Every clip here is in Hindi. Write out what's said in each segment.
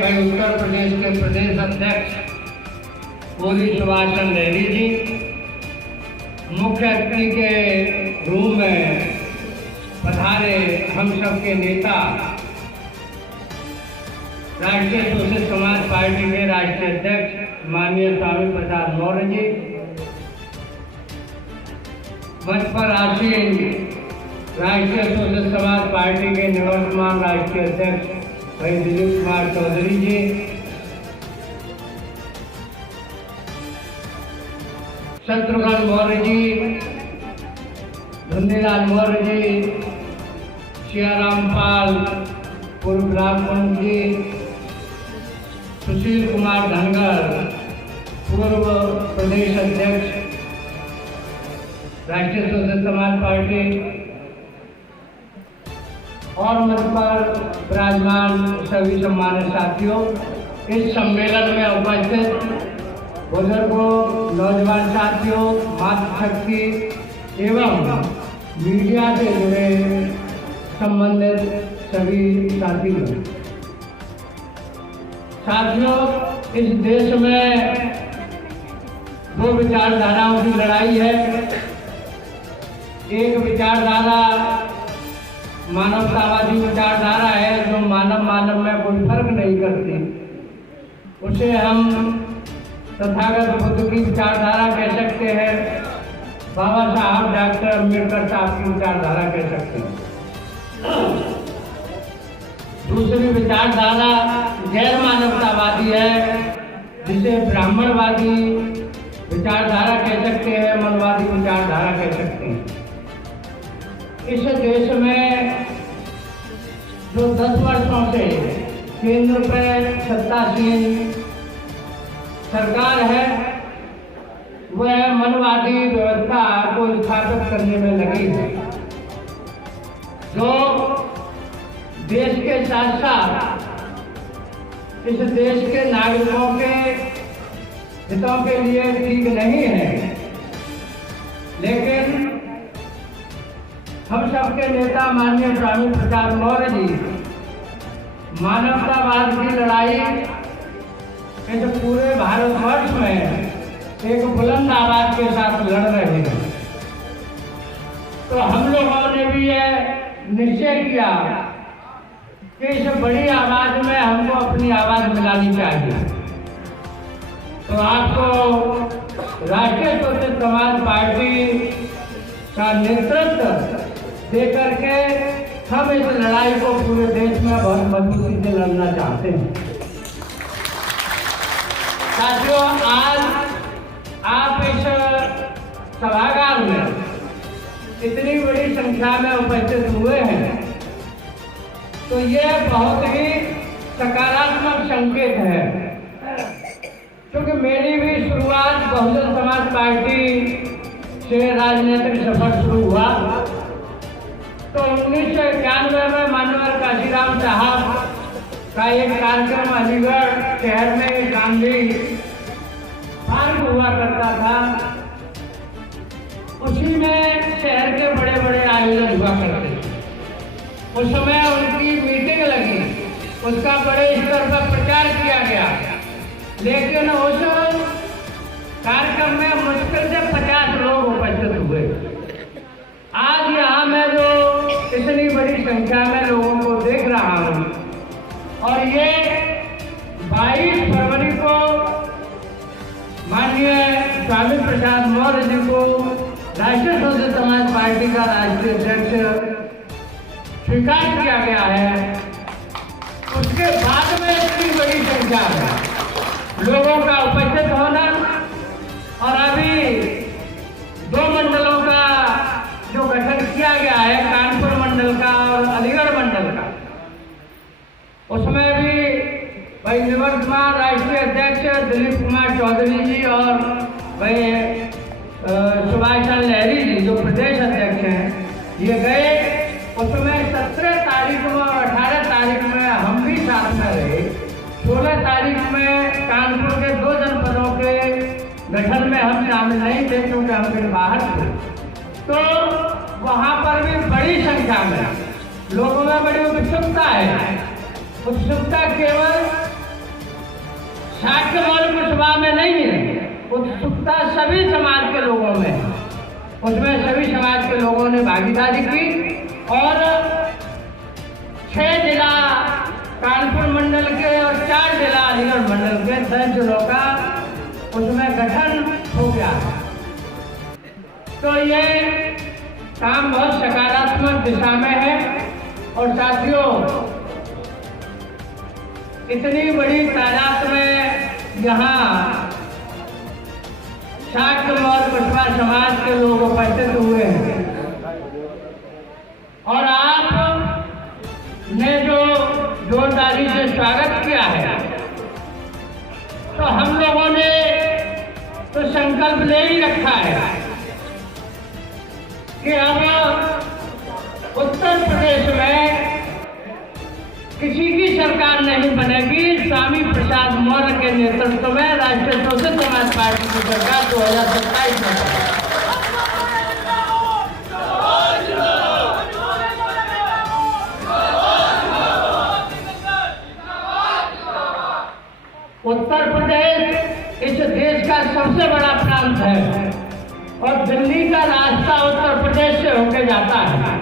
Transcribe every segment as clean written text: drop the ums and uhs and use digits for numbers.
मैं उत्तर प्रदेश के प्रदेश अध्यक्ष पूरी सुभाष चंद्र लहरी जी मुख्य अतिथि के रूम में पधारे हम सबके नेता राष्ट्रीय सोशलिस्ट समाज पार्टी के राष्ट्रीय अध्यक्ष माननीय स्वामी प्रसाद मौर्य जी, मंच पर आसीन राष्ट्रीय सोशलिस्ट समाज पार्टी के निवर्तमान राष्ट्रीय अध्यक्ष भाई दिलीप कुमार चौधरी जी, शत्रुघ्न मौर्य जी, धुंधीलाल मौर्य जी, सियाराम पाल पूर्व ब्लॉक प्रमुख जी, सुशील कुमार धनगर पूर्व प्रदेश अध्यक्ष राष्ट्रीय सोशलिस्ट समाज पार्टी और मंच पर विराजमान सभी सम्मानित साथियों, इस सम्मेलन में उपस्थित बुजुर्गों, नौजवान साथियों, मातृशक्ति एवं मीडिया से जुड़े संबंधित सभी साथियों, इस देश में दो विचारधाराओं की लड़ाई है। एक विचारधारा मानवतावादी विचारधारा है जो मानव में कोई फर्क नहीं करती, उसे हम तथागत बुद्ध की विचारधारा कह सकते हैं, बाबा साहब डॉक्टर अम्बेडकर साहब की विचारधारा कह सकते हैं। दूसरी विचारधारा गैर मानवतावादी है, जिसे ब्राह्मणवादी विचारधारा कह सकते हैं, मनवादी विचारधारा कह सकते हैं। इस देश में जो 10 वर्षों से केंद्र पर सत्तासीन सरकार है, वह मनवादी व्यवस्था को स्थापित करने में लगी है, जो देश के साथ साथ इस देश के नागरिकों के हितों के लिए ठीक नहीं है। लेकिन हम सबके नेता माननीय स्वामी प्रसाद मौर्य जी मानवतावाद की लड़ाई इस पूरे भारतवर्ष में एक बुलंद आवाज के साथ लड़ रहे हैं। तो हम लोगों ने भी यह निश्चय किया कि इस बड़ी आवाज में हमको अपनी आवाज मिलानी चाहिए। तो आपको राष्ट्रीय सोशलिस्ट समाज पार्टी का नेतृत्व दे करके हम इस लड़ाई को पूरे देश में बहुत मजबूती से लड़ना चाहते हैं। साथियों, आज आप इस सभागार में इतनी बड़ी संख्या में उपस्थित हुए हैं, तो यह बहुत ही सकारात्मक संकेत है, क्योंकि मेरी भी शुरुआत बहुजन समाज पार्टी से राजनीतिक सफर शुरू हुआ। तो 1991 में माननीय काशीराम साहब का एक कार्यक्रम अलीगढ़ शहर में गांधी पार्क हुआ करता था, उसी में शहर के बड़े बड़े आयोजन हुआ करते थे। उस समय उनकी मीटिंग लगी, उसका बड़े स्तर पर प्रचार किया गया, लेकिन उस कार्यक्रम में मुश्किल से 50 लोग उपस्थित हुए। आज यहाँ मैं जो इतनी बड़ी संख्या में लोगों को देख रहा हूँ, और ये 22 फरवरी को माननीय स्वामी प्रसाद मौर्य जी को राष्ट्रीय सोशलिस्ट समाज पार्टी का राष्ट्रीय अध्यक्ष स्वीकार किया गया है, उसके बाद में इतनी बड़ी संख्या में लोगों का उपस्थित होना, और अभी 2 मंडलों का जो गठन किया गया है, कानपुर मंडल का और अलीगढ़ मंडल का, उसमें भी भाई निवर्तमान राष्ट्रीय अध्यक्ष दिलीप कुमार चौधरी जी और भाई सुभाष चंद्र लहरी जी जो प्रदेश अध्यक्ष हैं, ये गए। उसमें 17 तारीख में और 18 तारीख में हम भी साथ में रहे। 16 तारीख में कानपुर के 2 जनपदों के गठन में हम शामिल नहीं थे, क्योंकि हम फिर बाहर थे। तो वहाँ पर भी बड़ी संख्या में लोगों में बड़ी उत्सुकता है। उत्सुकता केवल शाक्य मौर्य कुशवाहा में नहीं है, उत्सुकता सभी समाज के लोगों में है। उसमें सभी समाज के लोगों ने भागीदारी की और 6 जिला कानपुर मंडल के और 4 जिला अलीगढ़ मंडल के 10 जिलों का उसमें गठन हो गया। तो ये काम बहुत सकारात्मक दिशा में है। और साथियों, इतनी बड़ी तादाद में यहाँ शाक्य मौर्य कुशवाहा समाज के लोग उपस्थित हुए हैं और आपने जो जोरदारी से स्वागत किया है, तो हम लोगों ने तो संकल्प ले ही रखा है कि अब उत्तर प्रदेश में किसी की सरकार नहीं बनेगी, स्वामी प्रसाद मौर्य के नेतृत्व में राष्ट्रीय शोषित समाज पार्टी की सरकार 2027 में बनेगी। उत्तर प्रदेश इस देश का सबसे बड़ा प्रांत है और दिल्ली का रास्ता उत्तर प्रदेश से होकर जाता है।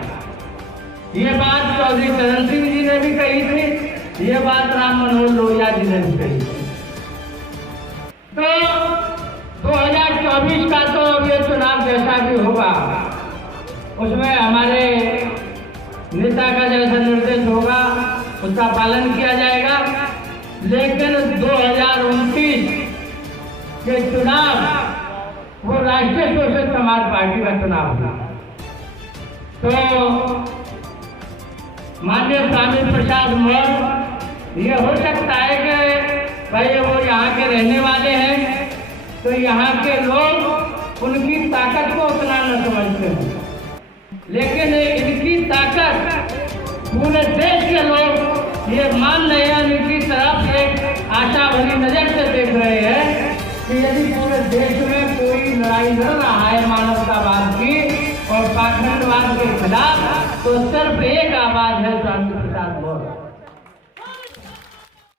ये बात चौधरी चरण सिंह जी ने भी कही थी, ये बात राम मनोहर लोहिया जी ने भी कही। तो 2024 का तो ये चुनाव जैसा भी होगा उसमें हमारे नेता का जैसा निर्देश होगा उसका पालन किया जाएगा, लेकिन 2029 के चुनाव वो राष्ट्रीय शोषित समाज पार्टी का चुनाव होगा। तो माननीय स्वामी प्रसाद मौर्य, ये हो सकता है कि भाई वो यहाँ के रहने वाले हैं तो यहाँ के लोग उनकी ताकत को उतना न समझते हैं, लेकिन इनकी ताकत पूरे देश के लोग ये मान रहे हैं, इनकी तरफ एक आशा भरी नजर से देख रहे हैं कि यदि पूरे देश में कोई लड़ाई लड़ रहा है मानवतावाद की और पाखंडवाद के खिलाफ, तो सिर्फ एक आवाज है स्वामी